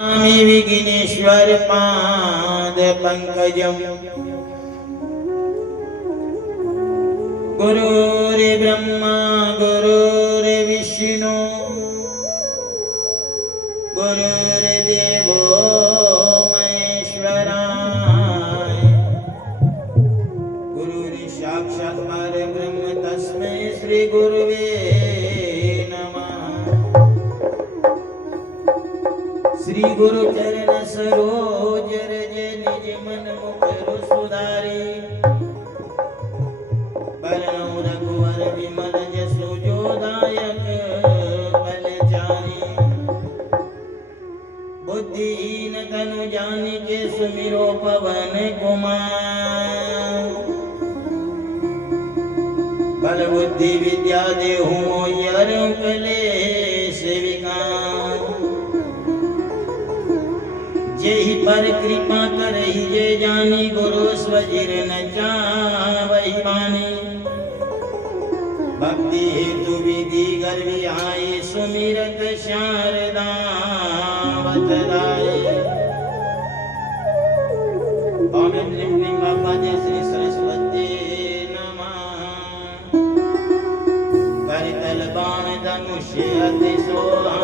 स्वामी विघ्नेश्वर पाद पंकजम गुरुर्ब्रह्मा गुरुर्विष्णु गुरुर्देवो महेश्वराय गुरुर्साक्षात् परब्रह्म तस्मै श्री गुरुवे श्री गुरु चरण सरोज रज निज मन मुख सुधारी बरनउँ रघुवर विमल जसु जोदायक बलचारी बुद्धिहीन तनु जानिके सुमिरो पवन कुमार बल बुद्धि विद्या देहु मोयर कलेश विकार जेहि पर कृपा करहि जे जानी गुरु स्वजिर न चावहि पानी भक्ति हेतु विधि गर्वी आए सुमिरत शारदा वतराए ओम ह्रीं क्लीं बाबाजे श्री सरस्वती नमः करतल बाण धनुष अति सोहा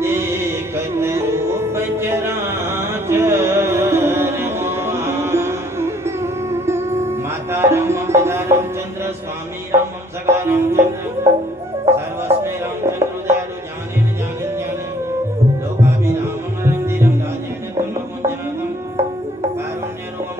देखत रूप चराचर माता राम पिता रामचंद्र स्वामी राम सखा रामचंद्र सर्वस्मै रामचंद्र दयालु जाने न जाने जाने लोकाभिरामं रंधिरं राजेन तुल्यं कारुण्यरूपं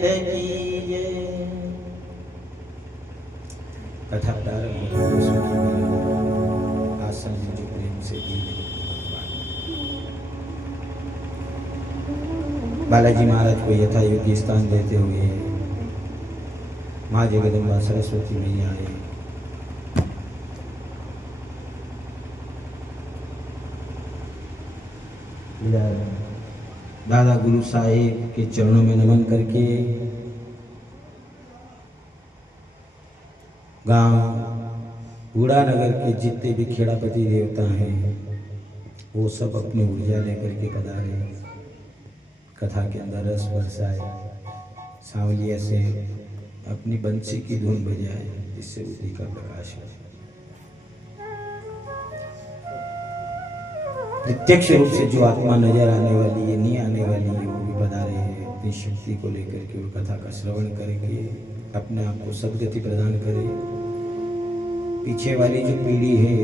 कीजिए। कथा प्रारंभ आसन मुझे प्रेम से दीजिए। बालाजी महाराज को यथा योग्य स्थान देते हुए माँ जगदम्बा सरस्वती मैया आए। दादा गुरु साहिब के चरणों में नमन करके गांव बूढ़ा नगर के जितने भी खेड़ापति देवता हैं वो सब अपनी ऊर्जा लेकर के पधारे। कथा के अंदर रस बरसाए, सांवलिया से अपनी बंसी की धुन बजाए जिससे बुद्धि का प्रकाश हो। प्रत्यक्ष रूप से जो आत्मा नजर आने वाली है, नहीं आने वाली है, वो भी पधारे हैं। अपनी शक्ति को लेकर के वो कथा का श्रवण करके अपने आप को सद्गति प्रदान करे। पीछे वाली जो पीढ़ी है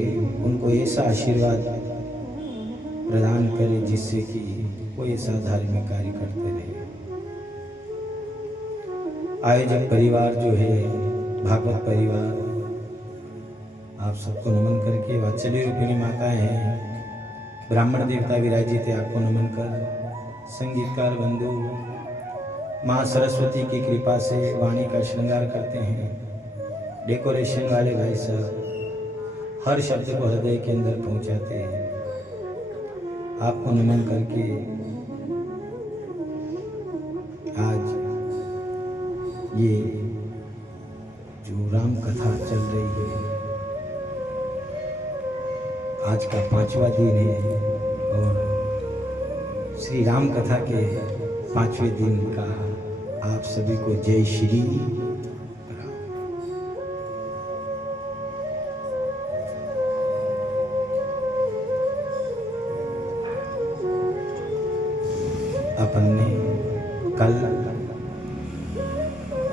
उनको ऐसा आशीर्वाद प्रदान करे जिससे कि वो ऐसा धार्मिक कार्य करते रहे। आयोजक परिवार जो है भागवत परिवार, आप सबको नमन करके, वात्सल्य रूपिणी माताएं हैं, ब्राह्मण देवता विराजित है, आपको नमन कर। संगीतकार बंधु माँ सरस्वती की कृपा से वाणी का श्रृंगार करते हैं। डेकोरेशन वाले भाई साहब हर शब्द को हृदय के अंदर पहुंचाते हैं। आपको नमन करके आज ये जो राम कथा चल रही है, आज का 5वां दिन है और श्री राम कथा के 5वें दिन का आप सभी को जय श्री राम। अपन ने कल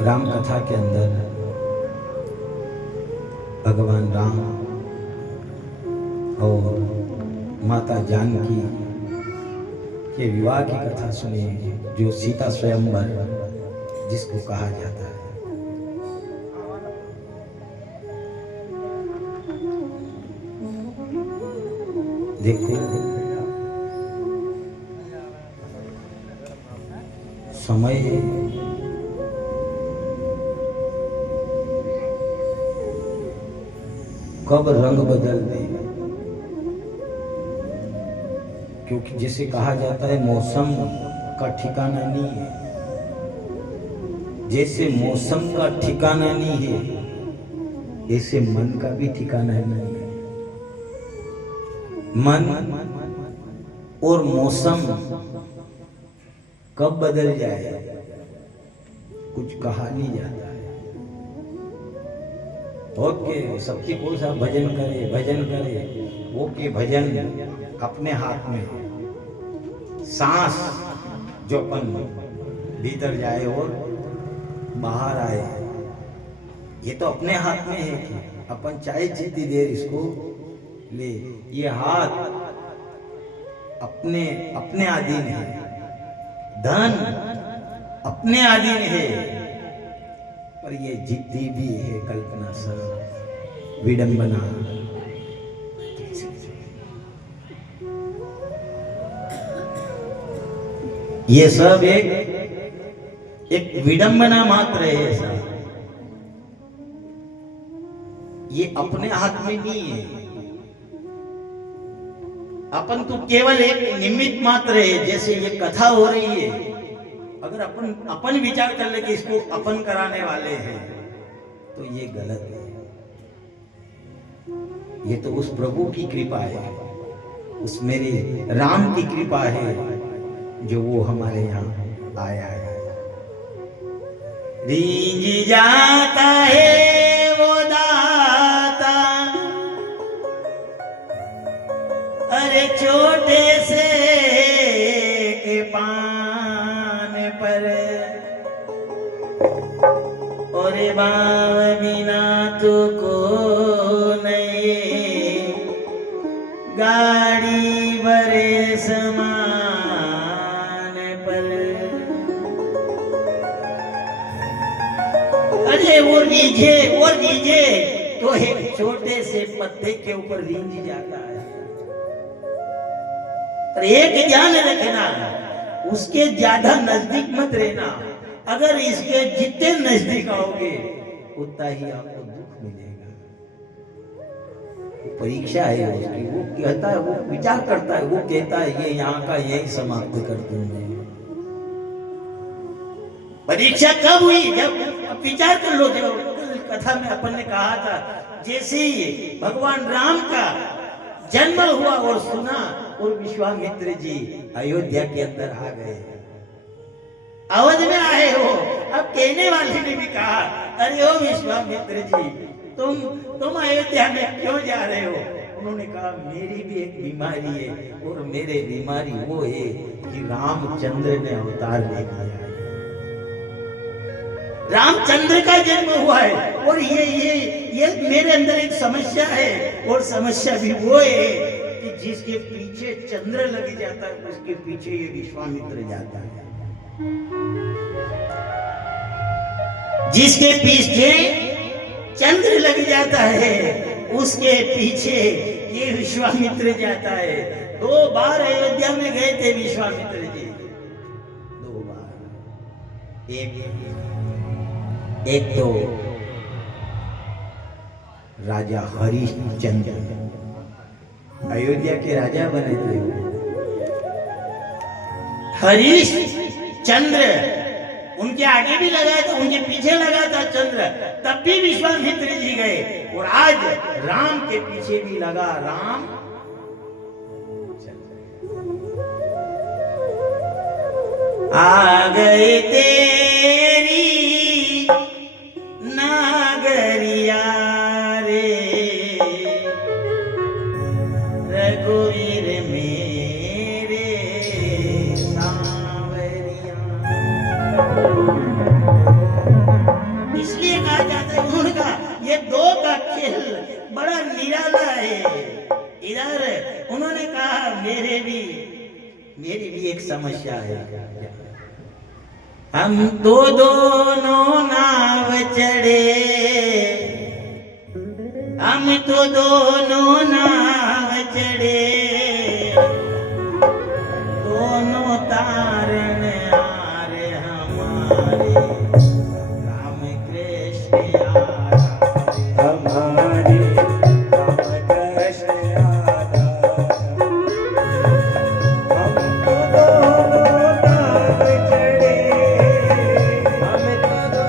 राम कथा के अंदर भगवान राम और माता जानकी के विवाह की कथा सुनी, जो सीता स्वयंवर जिसको कहा जाता है। देखो समय कब रंग बदल दे, क्योंकि जैसे कहा जाता है मौसम का ठिकाना नहीं है, जैसे मौसम का ठिकाना नहीं है ऐसे मन का भी ठिकाना नहीं है। मन और मौसम कब बदल जाए कुछ कहा नहीं जाता है। ओके सबकी कोई सा भजन करे ओके भजन अपने हाथ में है। सांस जो अपन भीतर जाए और बाहर आए ये तो अपने हाथ में है कि अपन चाहे जितनी देर इसको ले। ये हाथ अपने अपने अधीन है, धन अपने अधीन है, पर ये जितनी भी है कल्पना सब विडंबना, ये सब एक विडंबना मात्र है सब। ये अपने हाथ में नहीं है। अपन तो केवल एक निमित्त मात्र है। जैसे ये कथा हो रही है, अगर अपन विचार कर ले कि इसको अपन कराने वाले हैं तो ये गलत है। ये तो उस प्रभु की कृपा है, उस मेरे राम की कृपा है जो वो हमारे यहाँ आया है। रींज जाता है वो दाता, अरे छोटे से के पान पर, और बाव बिना तो को नहीं, गाड़ी बरे समान पर। अरे वो रीझे तो एक छोटे से पत्ते के ऊपर रींझ जाता है। पर एक ध्यान रखना, उसके ज्यादा नजदीक मत रहना। अगर इसके जितने नजदीक आओगे उतना ही आपको दुख मिलेगा। वो परीक्षा है उसकी। वो कहता है, वो विचार करता है, वो कहता है ये यहाँ का यही समाप्त कर दूं मैं। परीक्षा कब हुई? जब विचार कर लो, जब कथा में अपन ने कहा था, जैसे ही भगवान राम का जन्म हुआ और सुना, और विश्वामित्र जी अयोध्या के अंदर आ गए। अवध में आए हो। अब कहने वाले ने भी कहा, अरे ओ विश्वामित्र जी, तुम अयोध्या में क्यों जा रहे हो? उन्होंने कहा, मेरी भी एक बीमारी है, और मेरे बीमारी वो है कि रामचंद्र ने अवतार ले लिया है। रामचंद्र का जन्म हुआ है, और ये मेरे अंदर एक समस्या है, और समस्या भी वो है कि जिसके पीछे चंद्र लग जाता है उसके पीछे ये विश्वामित्र जाता है। जिसके पीछे चंद्र लग जाता है उसके पीछे ये विश्वामित्र जाता है। 2 बार अयोध्या में गए थे विश्वामित्र जी, 2 बार। एक तो राजा हरिश्चंद्र अयोध्या के राजा बने थे। हरिश्चंद्र उनके आगे भी लगा था, उनके पीछे लगा था चंद्र, तब भी विश्वामित्र जी गए। और आज राम के पीछे भी लगा राम। आ गए तेरी नागरिया रे, रघुवीर मेरे सांवरिया। इसलिए कहा जाता है, उन्होंने कहा ये 2 का खेल बड़ा निराला है। इधर उन्होंने कहा मेरी भी एक समस्या है। हम तो दोनों नाव चढ़े, हम तो दोनों नाव चढ़े, दोनों तारण आर हमारे, राम कृष्ण आधार हमारे, राम कृष्ण आधार। हम तो दोनों नाव चढ़े, हम तो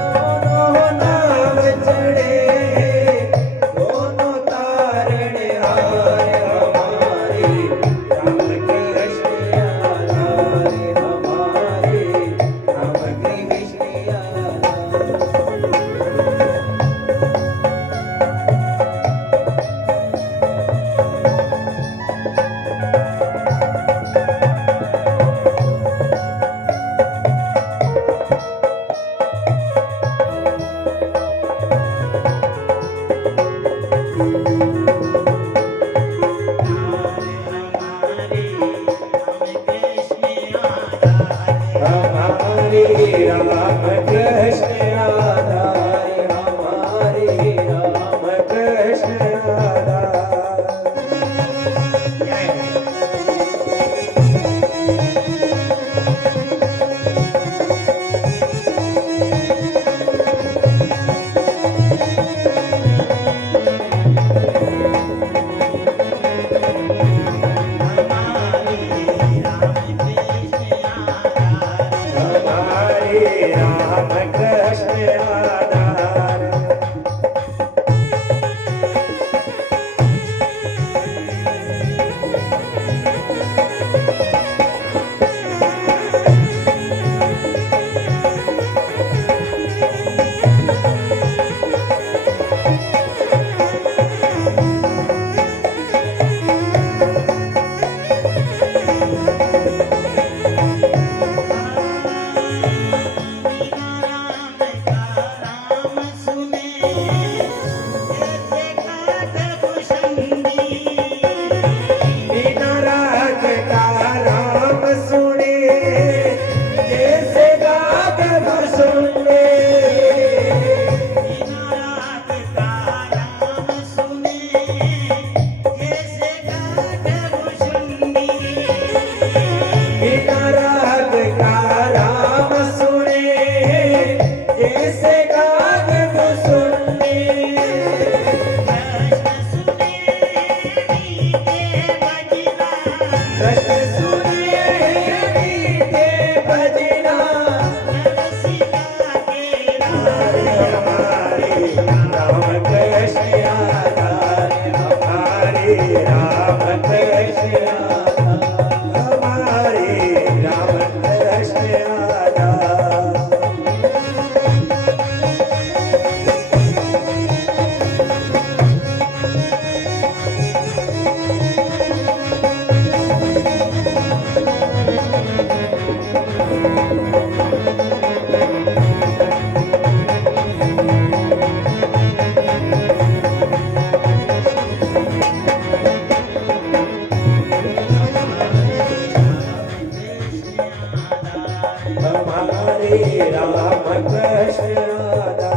राधा।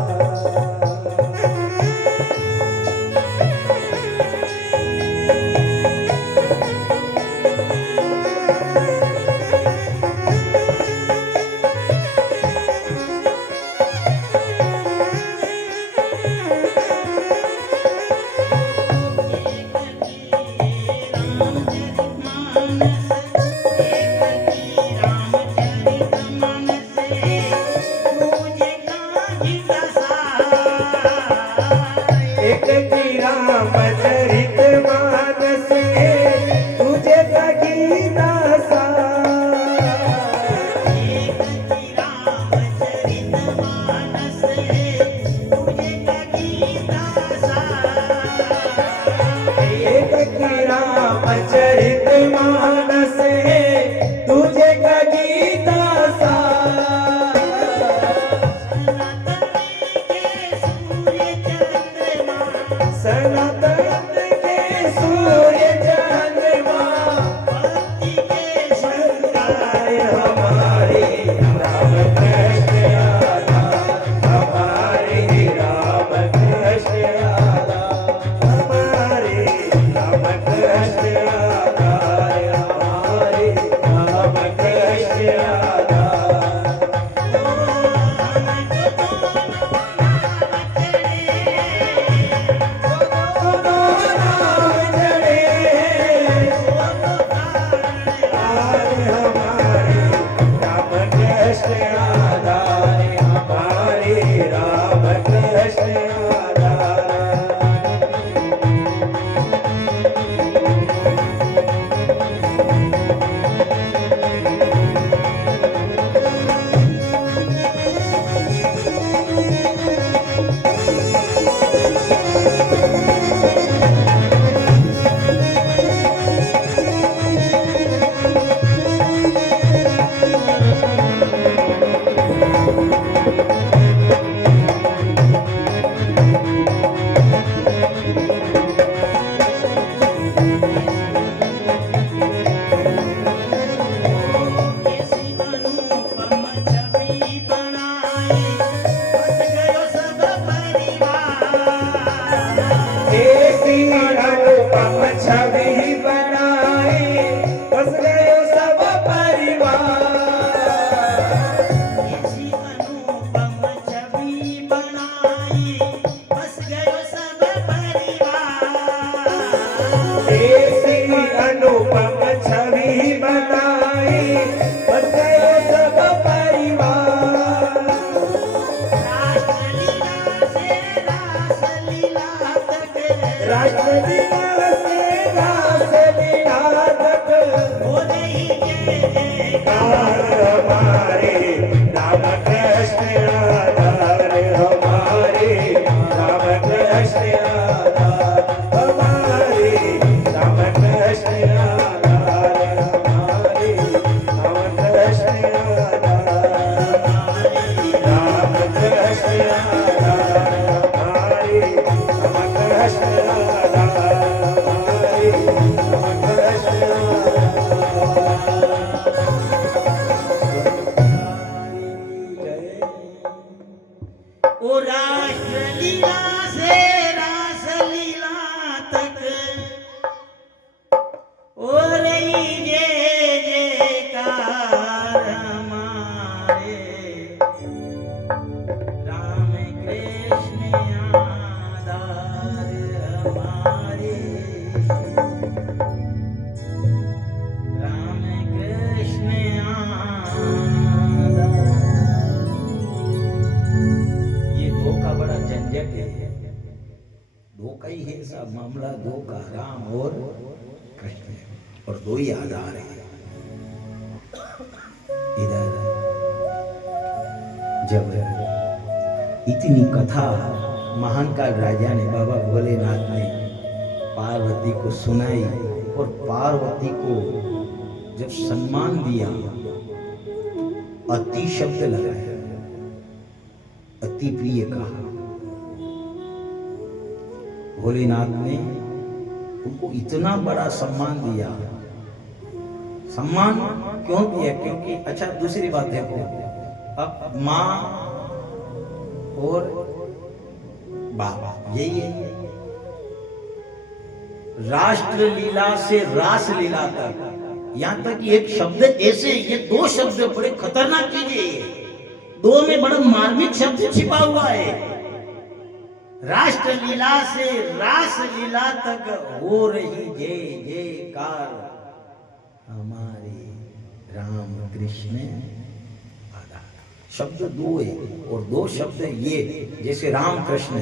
एक की रामचरित मानस है तुझे का गीता सा। एक की रामचरित मानस है तुझे का गीता सा। सनातन के सूर्य चंद्रमा शंकाय हमारे राम कृष्ण राधा। हमारे राम कृष्ण राधा। हमारे राम कृष्ण राधा। हमारे राम कृष्ण राधा। ओ राष्ट्र लीला से रास लीला तक ओ रही जय जयकार हमारे राम कृष्ण आधार हमारे राम कृष्ण आधार। ये दो का बड़ा झंझट है, दो का ही है सब मामला, दो का राम और कृष्ण है और दो ही आधार है। इधर जब इतनी कथा महान काल राजा ने बाबा भोलेनाथ ने पार्वती को सुनाई और पार्वती को जब सम्मान दिया, अति शब्द लगाया, अति प्रिय कहा। भोलेनाथ ने उनको इतना बड़ा सम्मान दिया। सम्मान क्यों दिया? क्योंकि अच्छा दूसरी बात देखो, अब माँ और बाप, यही है। राष्ट्र लीला से रास लीला तक, यहां तक कि एक शब्द ऐसे, ये दो शब्द बड़े खतरनाक चीजें हैं, दो में बड़ा मार्मिक शब्द छिपा हुआ है। राष्ट्र लीला से रास लीला तक हो रही जय जयकार हमारे राम कृष्ण आधा। शब्द दो है, और दो शब्द ये, जैसे राम कृष्ण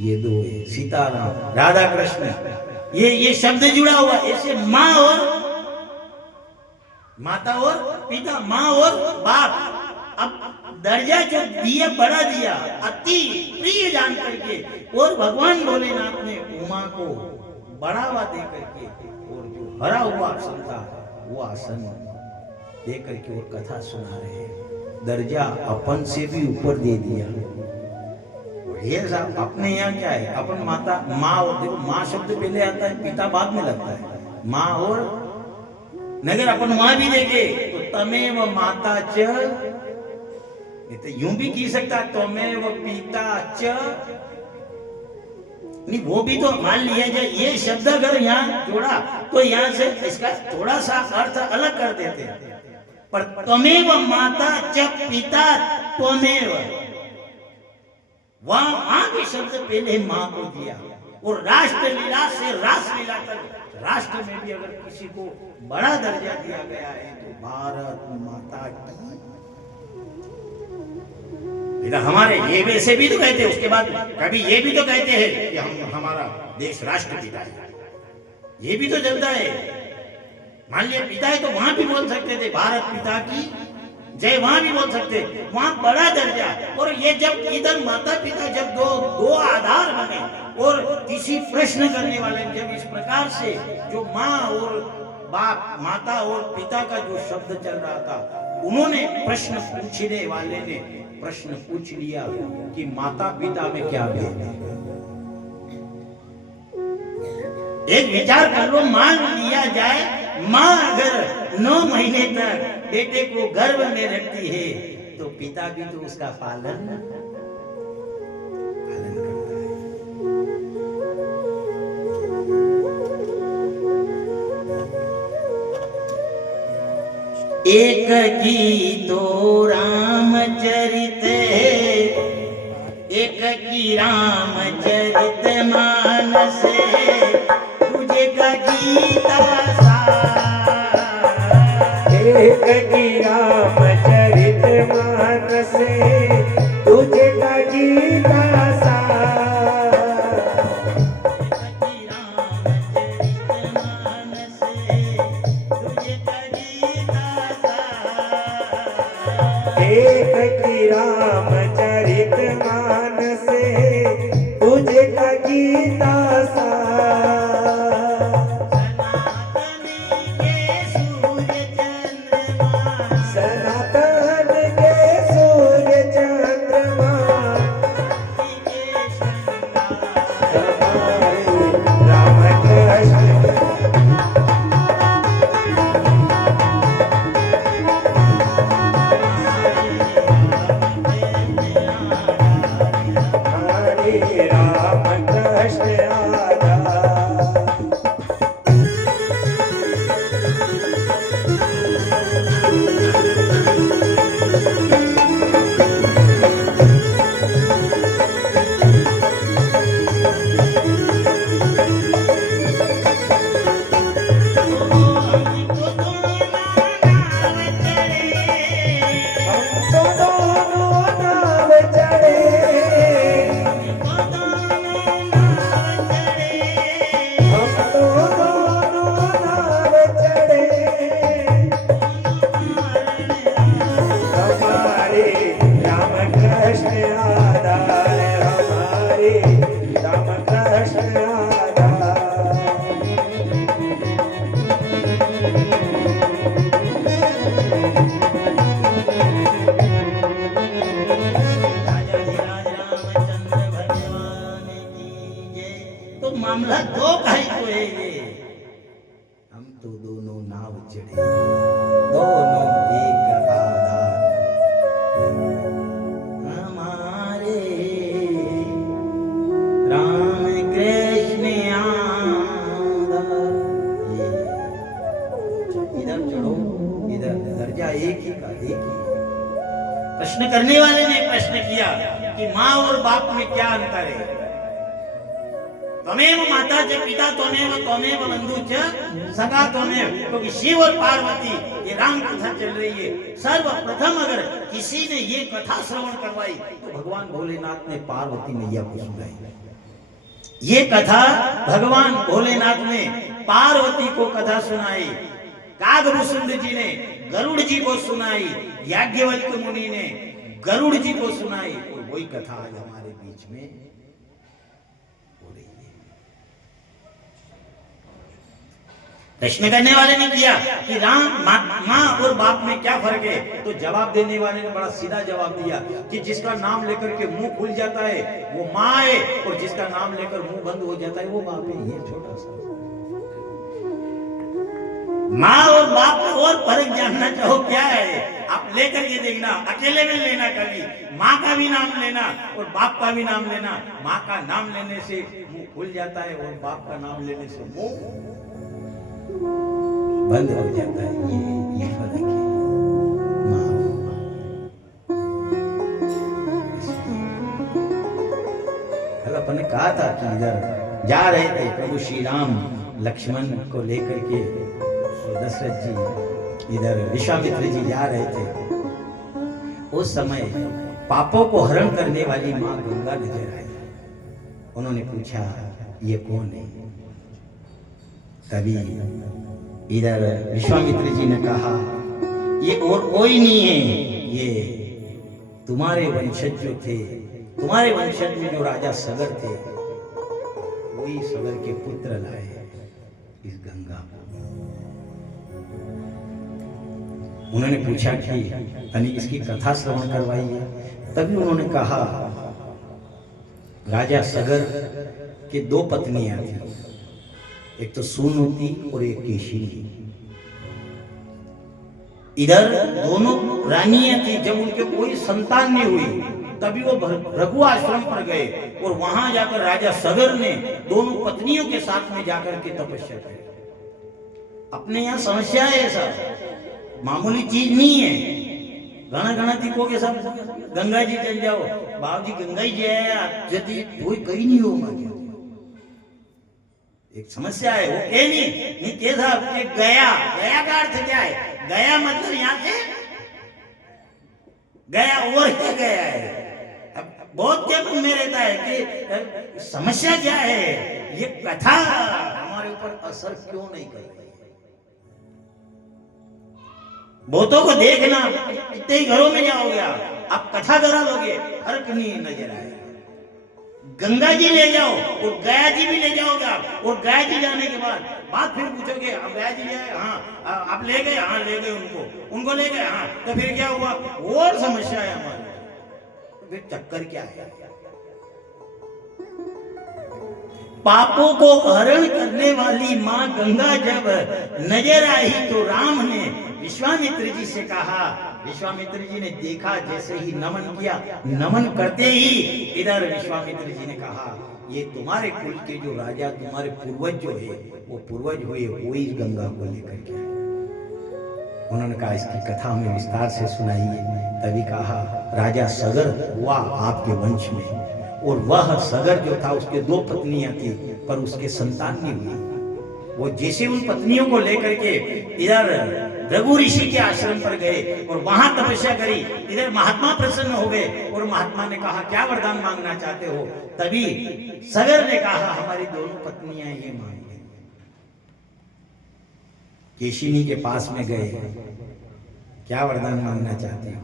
ये दो है, सीताराम राधा कृष्ण, ये शब्द जुड़ा हुआ, ऐसे माँ और माता और पिता, माँ और बाप। अब दर्जा जो दिया, बड़ा दिया, अति प्रिय जान करके, और भगवान भोलेनाथ ने उमा को बढ़ावा दे करके, और जो हरा हुआ आसन था वो आसन दे करके और कथा सुना रहे हैं। दर्जा अपन से भी ऊपर दे दिया। ये साहब अपने यहाँ क्या है, अपन माता माँ, और देखो माँ शब्द पहले आता है, पिता बाद में लगता है। माँ और नगर अपन वहां भी देखे तो तमेव माता च, तो यूं भी की सकता, तमेव पिता च, नहीं वो भी तो मान लिया जाए। ये शब्द अगर यहाँ जोड़ा तो यहाँ से इसका थोड़ा सा अर्थ अलग कर देते हैं, पर तमेव माता च पिता त्वमेव, वहां भी शब्द पहले मां को दिया। और राष्ट्र लीला से रास लीला तक, राष्ट्र में भी अगर किसी को बड़ा दर्जा दिया गया है तो भारत माता की। इधर हमारे ये वैसे भी तो कहते हैं, उसके बाद कभी ये भी तो कहते हैं कि हमारा देश राष्ट्रपिता है, ये भी तो चलता है। मान लिया पिता है तो वहां भी बोल सकते थे भारत पिता की जय, वहां भी बोल सकते, वहां बड़ा दर्जा। और ये जब इधर माता पिता जब दो आधार बने, और किसी प्रश्न करने वाले जब इस प्रकार से जो माँ और बाप, माता और पिता का जो शब्द चल रहा था, उन्होंने प्रश्न पूछने वाले ने प्रश्न पूछ लिया कि माता पिता में क्या भेद है। एक विचार कर लो, मान लिया जाए माँ अगर 9 महीने तक बेटे को गर्भ में रखती है तो पिता भी तो उसका पालन करता है। एक की तो रामचरित है, एक की रामचरित मानस है, तुझे का गीता एक की रामचरित मानस, तुझे का गीता एक की रामचरित मानस, तुझे का गीता सा। सनातन के सूर्य चंद्रमा, राम कृष्ण मामला दो भाई को है ये। हम तो दोनों नाव चढ़े, दोनों एक आधार, हमारे प्रश्न करने वाले ने प्रश्न किया कि माँ और बाप में क्या अंतर है? त्वमेव माता च पिता त्वमेव त्वमेव बंधु च सगा त्वमेव। क्योंकि शिव और पार्वती ये राम कथा चल रही है। सर्वप्रथम अगर किसी ने ये कथा श्रवण करवाई तो भगवान भोलेनाथ ने पार्वती मैया को सुनाई। ये कथा भगवान भोलेनाथ ने पार्वती को कथा सुनाई। कागभूषुंड जी ने गरुड़ जी को सुनाई, याज्ञवल्क्य मुनि ने गरुड़ जी को सुनाई, और वही कथा आज हमारे बीच में हो रही है। प्रश्न करने वाले ने किया कि राम माँ और बाप में क्या फर्क है? तो जवाब देने वाले ने बड़ा सीधा जवाब दिया कि जिसका नाम लेकर के मुंह खुल जाता है वो माँ है, और जिसका नाम लेकर मुंह बंद हो जाता है वो बाप है। ये छोटा सा माँ और बाप का और फर्क जानना चाहो क्या है? आप लेकर के देखना, अकेले में लेना, कभी माँ का भी नाम लेना और बाप का भी नाम लेना। माँ का नाम लेने से मुंह खुल जाता है और बाप का नाम लेने से मुंह बंद हो जाता है। ये फर्क है माँ और बाप। कल अपन ने कहा था कि इधर जा रहे थे प्रभु श्री राम लक्ष्मण को लेकर के, दशरथ जी इधर विश्वामित्र जी जा रहे थे। उस समय पापों को हरण करने वाली माँ गंगा नजर आई। उन्होंने पूछा ये कौन है? तभी इधर विश्वामित्र जी ने कहा ये और कोई नहीं है, ये तुम्हारे वंशज जो थे, तुम्हारे वंशज में जो राजा सगर थे वही सगर के पुत्र लाए इस गंगा को। उन्होंने पूछा कि तनिक इसकी कथा श्रवण करवाइए। तभी उन्होंने कहा राजा सगर के दो पत्नियां थी, एक तो सुनोती और एक केशिनी। इधर दोनों रानियां थी। जब उनके कोई संतान नहीं हुई तभी वो भृगु आश्रम पर गए और वहां जाकर राजा सगर ने दोनों पत्नियों के साथ में जाकर के तपस्या की। अपने यहाँ समस्या है, ऐसा मामूली चीज नहीं है। घना घना दिखो के सब गंगा जी चल जाओ, बाबू जी गंगा जी है, यदि कोई कहीं नहीं होगा। एक समस्या है, वो के नहीं के साहब के गया। गया का अर्थ क्या है? गया मतलब यहाँ से गया और क्या गया है? अब बहुत क्या मन में रहता है कि समस्या क्या है, ये कथा हमारे ऊपर असर क्यों नहीं कर रही? बहुतों को देखना, इतने ही घरों में जाओगे आप कथा करा लोगे, फर्क नहीं नजर आएगा। गंगा जी ले जाओ और गया जी भी ले जाओगे आप, और गया जी जाने के बाद बात फिर पूछोगे अब गया जी जाए, हाँ आप ले गए, हाँ ले गए, उनको ले गए, हाँ तो फिर क्या हुआ? और समस्या है हमारी। तो फिर चक्कर क्या है? पापों को हरण करने वाली माँ गंगा जब नजर आई तो राम ने विश्वामित्र जी से कहा। विश्वामित्र जी ने देखा, जैसे ही नमन किया, नमन करते ही इधर विश्वामित्र जी ने कहा ये तुम्हारे कुल के जो राजा, तुम्हारे पूर्वज जो है वो पूर्वज हुए, वो इस गंगा को लेकर के आए। उन्होंने कहा इसकी कथा हमें विस्तार से सुनाइए। तभी कहा राजा सगर हुआ आपके वंश में, और वह सगर जो था उसके दो पत्नियां थी पर उसके संतान नहीं हुई। वो जैसे उन पत्नियों को लेकर के इधर रघु ऋषि के आश्रम पर गए और वहां तपस्या करी, इधर महात्मा प्रसन्न हो गए और महात्मा ने कहा क्या वरदान मांगना चाहते हो? तभी सगर ने कहा हमारी दोनों पत्नियां ये मांगे। केशिनी के पास में गए, क्या वरदान मांगना चाहते हो?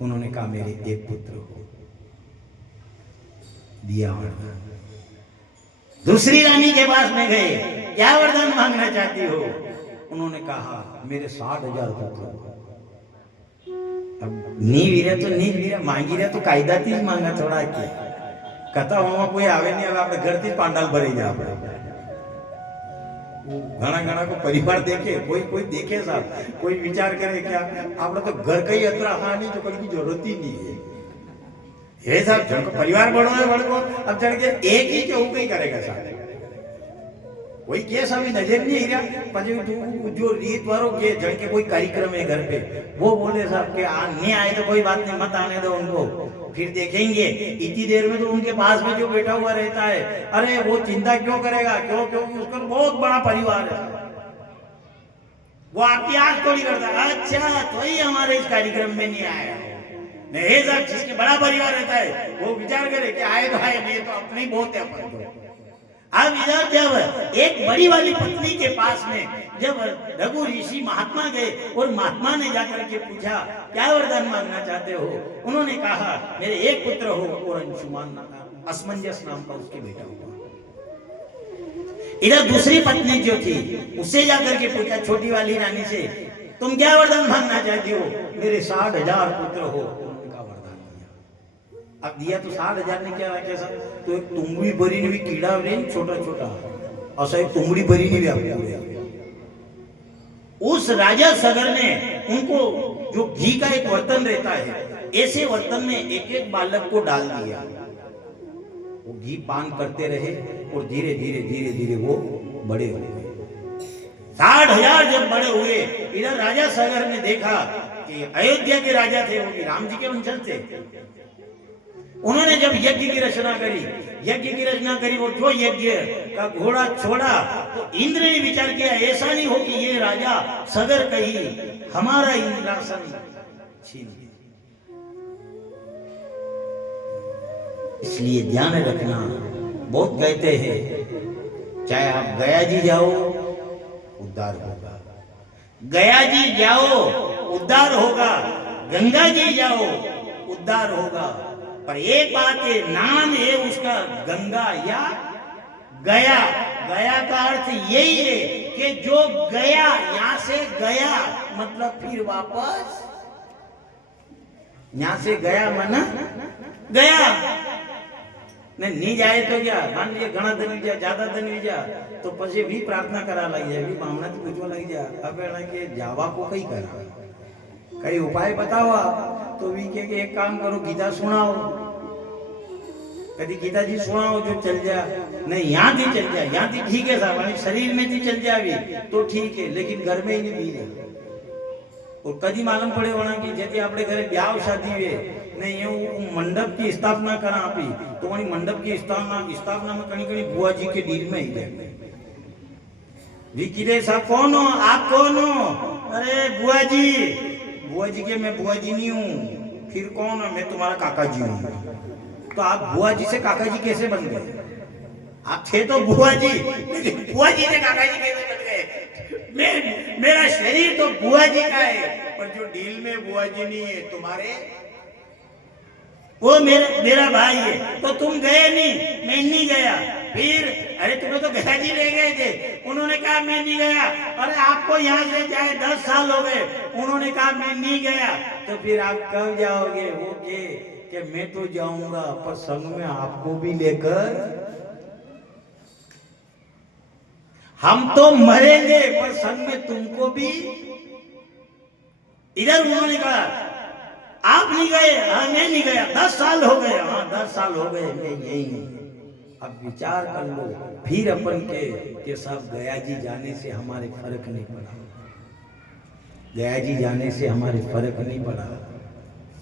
उन्होंने कहा मेरे एक पुत्र हो। दिया वरदान। दूसरी रानी के पास में गए, क्या वरदान मांगना चाहती हो? उन्होंने कहा मेरे 60,000 पुत्र। अब नीवीरे तो नीवीरे मांगी रहे तो कायदा तीज मांगा थोड़ा के कथा वहां कोई आवे नहीं। अब આપણે ઘરથી પાંડાલ ભરી જાય। આપણે ઘણા ઘણા को परिवार देखे, कोई देखे साहब, कोई विचार करे क्या આપણે तो घर कई अतरा हानि जो कोई की जरूरत ही नहीं है। हे साहब जन को परिवार बढ़ो है, बढ़ो अब जन के एक ही क्यों कहीं करेगा साहब। कोई केस अभी नजर नहीं आ रहा પછી તું जो રીત वालों के जन के कोई कार्यक्रम है घर पे वो बोले साहब के नहीं आए तो कोई बात नहीं मत आने दो उनको फिर देखेंगे इतनी देर में तो उनके पास में जो बैठा हुआ रहता है अरे वो चिंता क्यों करेगा क्यों क्योंकि उसका बहुत बड़ा परिवार है वो आपकी आंख थोड़ी करता है अच्छा तो ही हमारे इस कार्यक्रम में नहीं आया नहीं साहब जिसके बड़ा परिवार रहता है वो विचार करे कि आए तो आए नहीं तो अपने ही बहुत है अपन तो अब इधर जब एक बड़ी वाली पत्नी के पास में जब रघु ऋषि महात्मा गए और महात्मा ने जाकर के पूछा क्या वरदान मांगना चाहते हो उन्होंने कहा मेरे एक पुत्र हो और अंशुमान असमंजस नाम का उसके बेटा हुआ इधर दूसरी पत्नी जो थी उससे जाकर के पूछा छोटी वाली रानी से तुम क्या वरदान मांगना चाहती हो मेरे 60,000 पुत्र हो उनका वरदान दिया अब दिया तो 60,000 ने क्या कैसा तो एक तुंबड़ी भरी ने भी कीड़ा रे छोटा छोटा ऐसा एक तुंबड़ी भरी ने भी आपको उस राजा सगर ने उनको जो घी का एक बर्तन रहता है ऐसे बर्तन में एक एक बालक को डाल दिया वो घी पान करते रहे और धीरे धीरे धीरे धीरे वो बड़े हो गए 60,000 जब बड़े हुए इधर राजा सागर ने देखा कि अयोध्या के राजा थे वो भी राम जी के वंशज थे उन्होंने जब यज्ञ की रचना करी वो जो यज्ञ का घोड़ा छोड़ा तो इंद्र ने विचार किया ऐसा नहीं हो कि ये राजा सगर कही हमारा इंद्रासन छीन ले इसलिए ध्यान रखना बहुत कहते हैं चाहे आप गया जी जाओ उद्धार होगा गया जी जाओ उद्धार होगा गंगा जी जाओ उद्धार होगा पर एक बात है नाम है उसका गंगा या गया गया का अर्थ यही है कि जो गया यहां से गया मतलब फिर वापस यहां से गया माना गया नहीं जाए तो क्या मान लीजिए घना धन लीजिए ज्यादा धन लीजिए तो પછી भी प्रार्थना करा लगी है भी मामला तो पूछवा लगी जा अब के जावा को कई करा कई उपाय बताओ तो भी के एक काम करो गीता सुनाओ कभी गीता जी सुनाओ जो चल जा नहीं यहाँ थी चल जा यहाँ थी ठीक है साहब शरीर में थी चल जावी तो ठीक है लेकिन घर में ही नहीं पी जाए और कभी मालूम पड़े होना कि जैसे अपने घरे ब्याह शादी हुए नहीं ये मंडप की स्थापना करा आपी तो वही मंडप की स्थापना में कहीं कहीं बुआ जी के डील में ही गए विकिरे साहब कौन हो आप कौन हो अरे बुआ जी के मैं बुआ जी नहीं हूँ फिर कौन है मैं तुम्हारा काका जी हूँ तो आप बुआ जी से काका जी कैसे बन गए आप थे तो बुआ जी बुआ जी से काका जी कैसे बन गए मेरा शरीर तो बुआ जी का है पर जो डील में बुआ जी नहीं है तुम्हारे वो मेरा भाई है तो तुम गए नहीं मैं नहीं गया फिर अरे तुम्हें तो गया जी ले गए थे उन्होंने कहा मैं नहीं गया अरे आपको यहाँ से जाए 10 साल हो गए उन्होंने कहा मैं नहीं गया तो फिर आप कब जाओगे वो कि मैं तो जाऊंगा पर संग में आपको भी लेकर हम तो मरेंगे पर संग में तुमको भी इधर उन्होंने कहा आप नहीं गए हाँ मैं नहीं गया 10 साल हो गए हाँ 10 साल हो गए मैं यही हूँ अब विचार कर लो फिर अपन के सब गया जी जाने से हमारे फर्क नहीं पड़ा गया जी जाने से हमारे फर्क नहीं पड़ा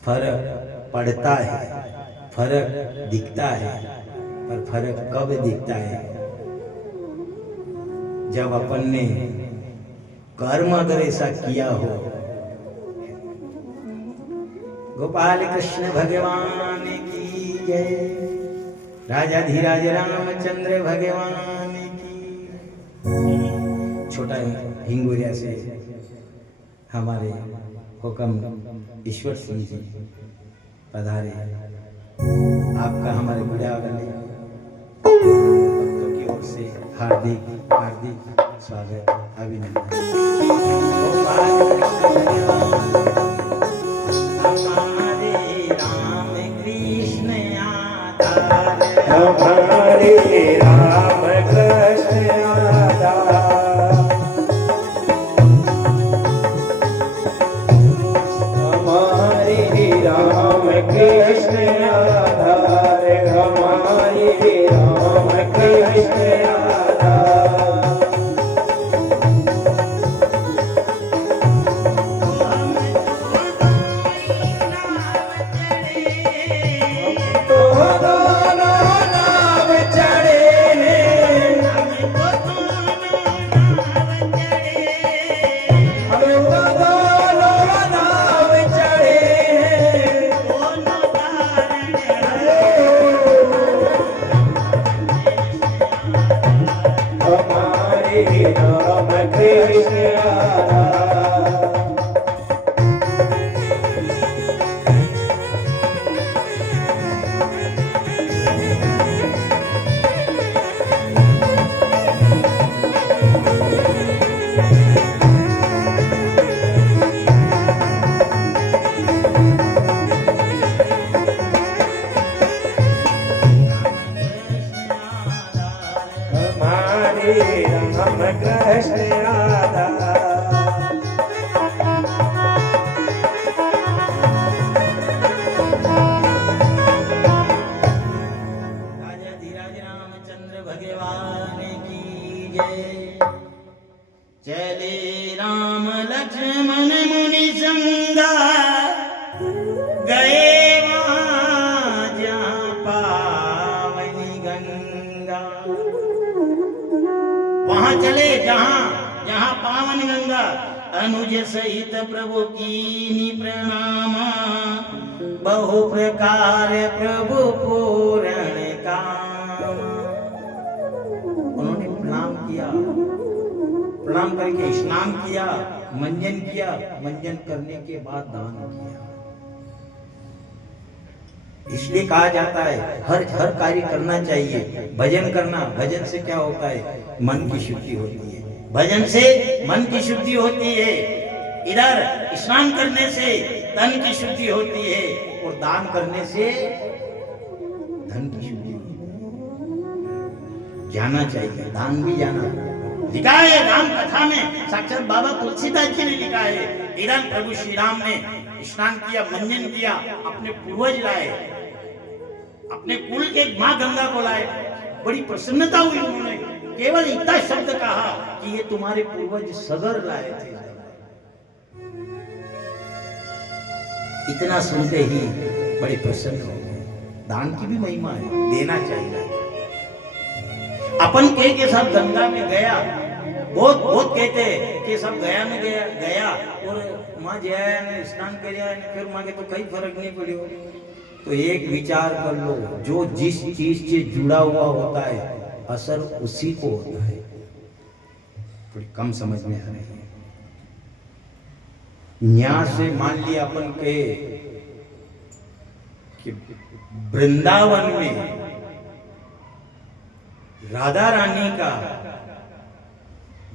फर्क पड़ता है फर्क दिखता है पर फर्क कब दिखता है जब अपन ने कर्म अगर ऐसा किया हो गोपाल कृष्ण भगवान की जय राजाधिराज रामचंद्र भगवान की छोटा हिंगोरिया से हमारे हुक्म ईश्वर सिंह जी पधारे आपका हमारे बड़े वाले भक्तों की ओर से हार्दिक हार्दिक स्वागत अभिनंदन हमारे राम कृष्ण आधार हमारे राम कृष्ण आधार हमारे राम कृष्ण आधार राम कृष्ण राधा राजा धीराज रामचंद्र भगवान की जय। चले राम लक्ष्मण मुनि संगा, गए वहाँ जहाँ पावनी गंगा। वहाँ चले जहाँ पावन गंगा, अनुज सहित प्रभु कीनी प्रणामा। बहु प्रकार प्रभु पूर्ण काम। उन्होंने प्रणाम किया, प्रणाम करके स्नान किया, मंजन किया, मंजन करने के बाद दान किया। इसलिए कहा जाता है हर कार्य करना चाहिए। भजन करना, भजन से क्या होता है? मन की शुद्धि होती है। भजन से मन की शुद्धि होती है। इधर स्नान करने से तन की शुद्धि होती है और दान करने से धन की शुद्धि होती है। जाना चाहिए, दान भी जाना। लिखा है राम कथा में, साक्षात बाबा तुलसीदास जी ने लिखा है, इधर प्रभु श्री राम ने स्नान किया, मंजन किया, अपने पूर्वज लाए, अपने कुल के मां गंगा को लाए। बड़ी प्रसन्नता हुई उन्होंने, केवल इतना शब्द कहा कि ये तुम्हारे पूर्वज सगर लाए थे। इतना सुनते ही बड़े प्रसन्न हो गए। दान की भी महिमा है, देना चाहिए। अपन के सब गंगा में गया, बहुत कहते कि सब गया में गया और माँ जया ने स्नान किया, फिर माँ के तो कई फर्क नहीं पड़ियो। तो एक विचार कर लो, जो जिस चीज से जुड़ा हुआ होता है असर उसी को होता है। थोड़ी कम समझ में आ रही है। न्याय से मान लिया अपन के कि वृंदावन में राधा रानी का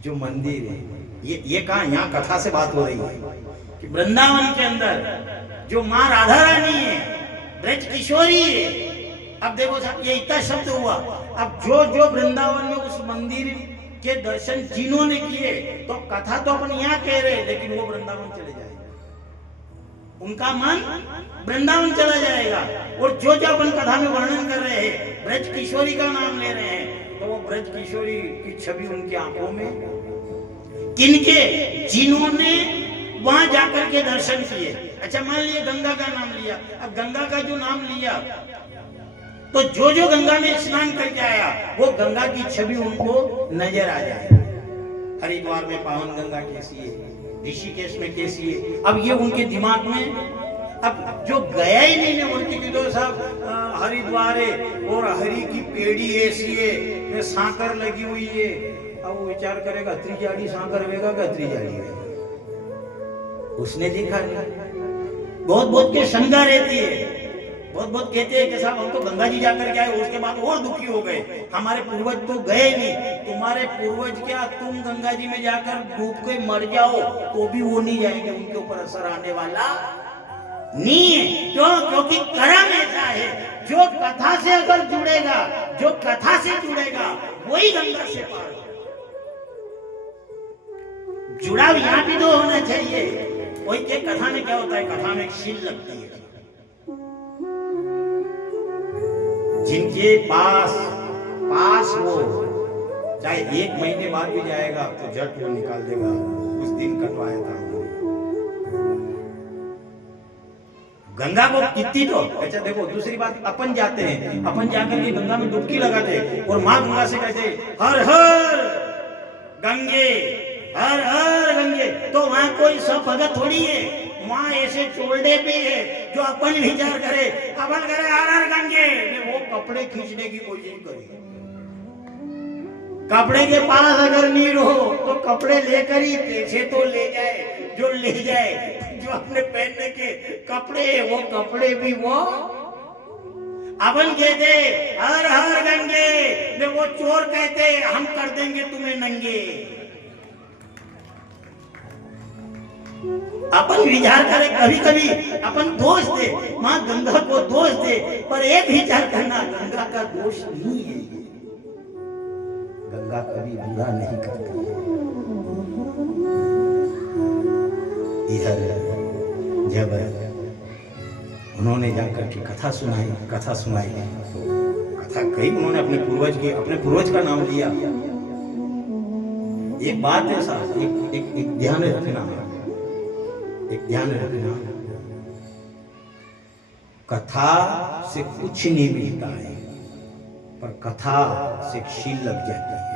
जो मंदिर है, ये कहा, यहाँ कथा से बात हो रही है कि वृंदावन के अंदर जो माँ राधा रानी है, ब्रज किशोरी है। अब देखो साहब, ये इतना शब्द हुआ। अब जो वृंदावन में उस मंदिर के दर्शन जिन्होंने किए, तो कथा तो अपन यहाँ कह रहे, लेकिन वो वृंदावन चले जाएगा, उनका मन वृंदावन चला जाएगा। और जो अपन कथा में वर्णन कर रहे हैं, ब्रज किशोरी का नाम ले रहे हैं, तो वो ब्रज किशोरी की छवि उनकी आंखों में, किनके? जिन्होंने वहां जाकर के दर्शन किए। अच्छा, मान लिया गंगा का नाम लिया। अब गंगा का जो नाम लिया, तो जो गंगा में स्नान करके आया, वो गंगा की छवि उनको नजर आ जाए। हरिद्वार में पावन गंगा कैसी है, ऋषिकेश में कैसी है, अब ये उनके दिमाग में। अब जो गया ही नहीं है, उनकी भी तो साहब हरिद्वार है और हरि की पेड़ी ऐसी है, सांकर लगी हुई है। अब वो विचार करेगा, त्रिजाड़ी सांकर रहेगा क्या? त्रिजाड़ी रहेगा, उसने देखा नहीं। बहुत के शंका रहती है, बहुत कहते हैं कि साहब हम तो गंगा जी जाकर के आए, उसके बाद और दुखी हो गए, हमारे पूर्वज तो गए नहीं। तुम्हारे पूर्वज क्या, तुम गंगा जी में जाकर डूब के मर जाओ तो भी वो नहीं जाएंगे, उनके ऊपर असर आने वाला नहीं है। क्यों? क्योंकि कर्म ऐसा है, जो कथा से अगर जुड़ेगा, जो कथा से जुड़ेगा, वही गंगा से पार। जुड़ाव यहाँ भी तो होना चाहिए। वही के कथा में क्या होता है, कथा में शील लगती है। जिनके पास वो चाहे 1 महीने बाद भी जाएगा तो झट वो निकाल देगा, उस दिन कटवाया था गंगा को कितनी। तो अच्छा देखो, दूसरी बात, अपन जाते हैं, अपन जाकर के गंगा में डुबकी लगाते और माँ गंगा से कहते हर हर गंगे, हर हर गंगे। तो वहां कोई सब भगत थोड़ी है, वहां ऐसे चोल्डे पे है जो अपन विचार करे, अपन करे हर हर गंगे, वो कपड़े खींचने की कोशिश करे। कपड़े के पास अगर नीर हो तो कपड़े लेकर ही पीछे तो ले जाए, जो ले जाए। जो अपने पहनने के कपड़े, वो कपड़े भी वो अपन कहते हर हर गंगे, वो चोर कहते हम कर देंगे तुम्हें नंगे। अपन विचार करे, कभी कभी अपन दोष दे, माँ गंगा को दोष दे, पर एक विचार करना, गंगा का दोष नहीं है। गंगा गंगा कभी बुरा नहीं करती है। इधर जब उन्होंने जाकर के कथा सुनाई तो कथा कही उन्होंने अपने पूर्वज का नाम लिया। एक बात है साहब, एक ध्यान रखना, कथा से कुछ नहीं मिलता है, पर कथा से शील लग जाती है।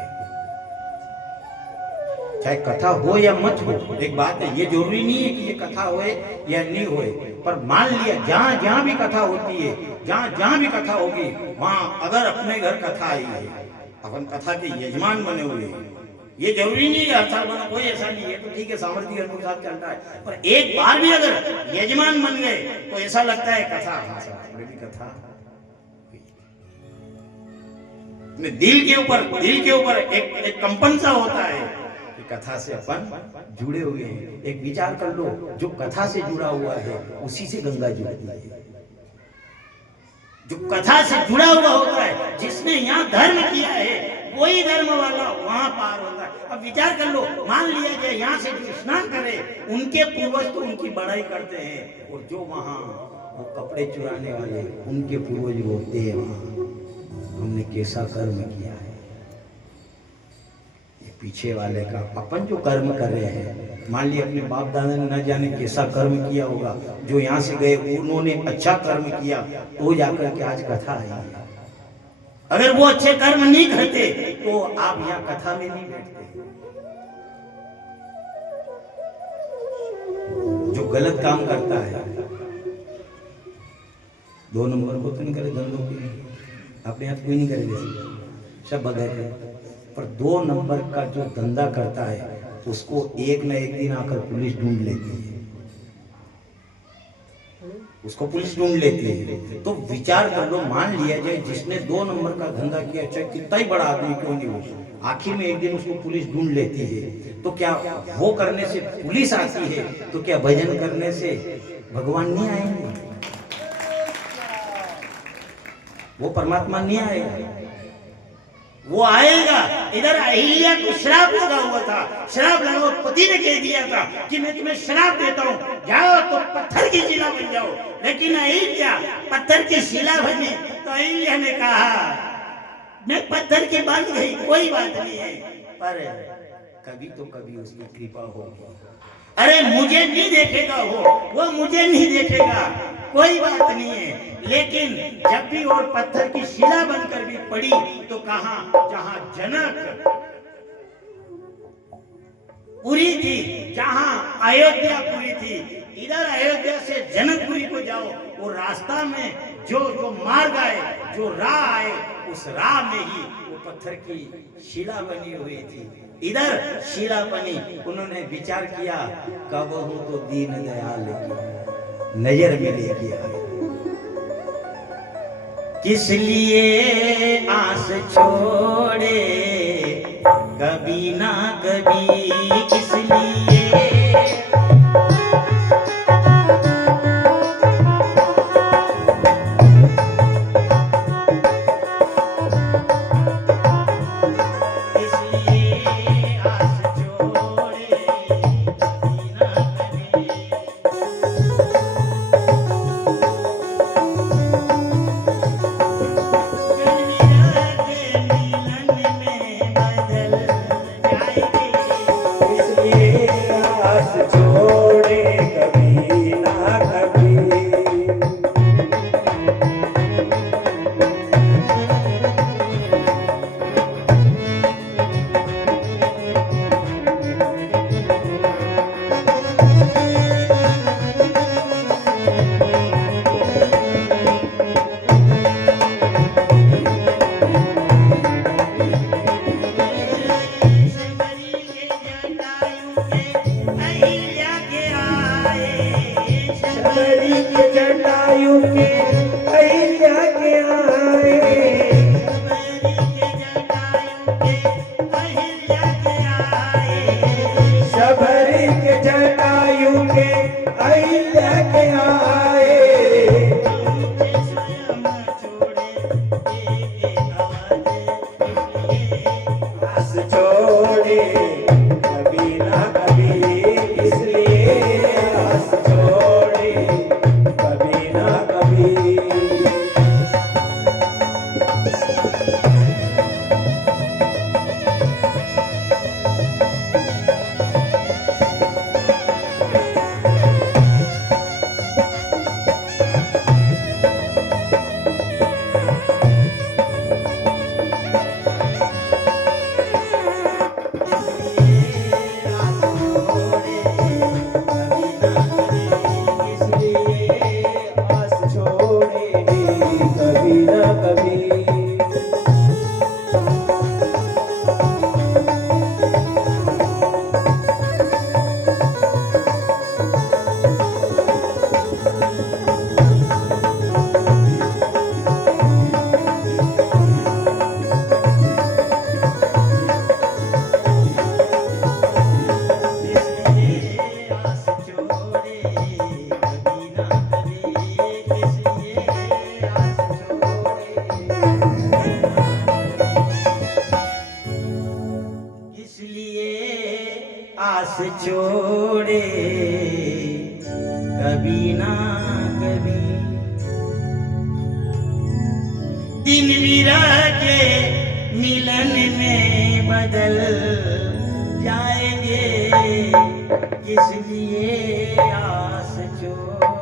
चाहे कथा हो या मत हो, एक बात है, ये जरूरी नहीं है कि ये कथा होए या नहीं होए, पर मान लिया जहां जहां भी कथा होती है, जहां भी कथा होगी, वहां अगर अपने घर कथा आई है, अपन कथा के यजमान बने हुए हैं, ये जरूरी नहीं है हर साल बना, कोई ऐसा नहीं है, तो ठीक है सामर्थ्य के साथ चलता है, पर एक बार भी अगर यजमान बन गए तो ऐसा लगता है कथा भी कथा दिल के ऊपर एक कंपन सा होता है कि कथा से अपन जुड़े हुए हैं। एक विचार कर लो, जो कथा से जुड़ा हुआ है उसी से गंगा जुड़ती है। जो कथा से जुड़ा हुआ होता है, जिसने यहाँ धर्म किया है, वही धर्म वाला वहां पार होता है। अब विचार कर लो, मान लिया जाए यहाँ से जो स्नान करे, उनके पूर्वज तो उनकी बड़ाई करते हैं, और जो वहां वो कपड़े चुराने वाले उनके पूर्वज बोलते हैं वहां हमने कैसा कर्म किया है। ये पीछे वाले का अपन जो कर्म कर रहे हैं, मान लिया अपने बाप दादा ने न जाने कैसा कर्म किया होगा, जो यहाँ से गए उन्होंने अच्छा कर्म किया तो जाकर के आज कथा आई है। अगर वो अच्छे कर्म नहीं करते तो आप यहाँ कथा में नहीं बैठते। जो गलत काम करता है, 2 नंबर को तो नहीं करे, धंधों की अपने हाथ कोई नहीं करे, सब बगैर है, पर 2 नंबर का जो धंधा करता है उसको एक न एक दिन आकर पुलिस ढूंढ लेती है, उसको पुलिस ढूंढ लेती है। तो विचार कर लो, मान लिया जाए जिसने 2 नंबर का धंधा किया, चाहे कितना ही बड़ा आदमी क्यों नहीं हो, आखिर में एक दिन उसको पुलिस ढूंढ लेती है। तो क्या वो करने से पुलिस आती है, तो क्या भजन करने से भगवान नहीं आएंगे, वो परमात्मा नहीं आएगा? वो आएगा। इधर अहिल्या को श्राप लगा हुआ था, श्राप लगा, पति ने कह दिया था कि मैं तुम्हें श्राप देता हूँ, जाओ तो पत्थर की शिला बन जाओ। लेकिन अहिल्या पत्थर की शिला बनी, तो अहिल्या ने कहा मैं पत्थर की बन गई, कोई बात नहीं है, पर कभी तो कभी उसकी कृपा होगी। अरे मुझे नहीं देखेगा वो मुझे नहीं देखेगा, कोई बात नहीं है। लेकिन जब भी और पत्थर की शिला बनकर भी पड़ी, तो कहां, जहां जनक पुरी थी, जहां अयोध्या पुरी थी, इधर अयोध्या से जनकपुरी को जाओ, वो रास्ता में जो मार्ग आए, जो राह आए, उस राह में ही वो पत्थर की शिला बनी हुई थी। इधर शिला बनी, उन्होंने विचार किया कब हूं तो दीन दयाल की नजर मिलेगी, किस लिए आस छोड़े कभी ना कभी, किस लिए मिलन इसलिए आस छोड़े कभी ना कभी, इसलिए आस छोड़े, इसलिए आस छोड़े कभी ना कभी, दिन विरह के मिलन में बदल जाएंगे, इसलिए आस छोड़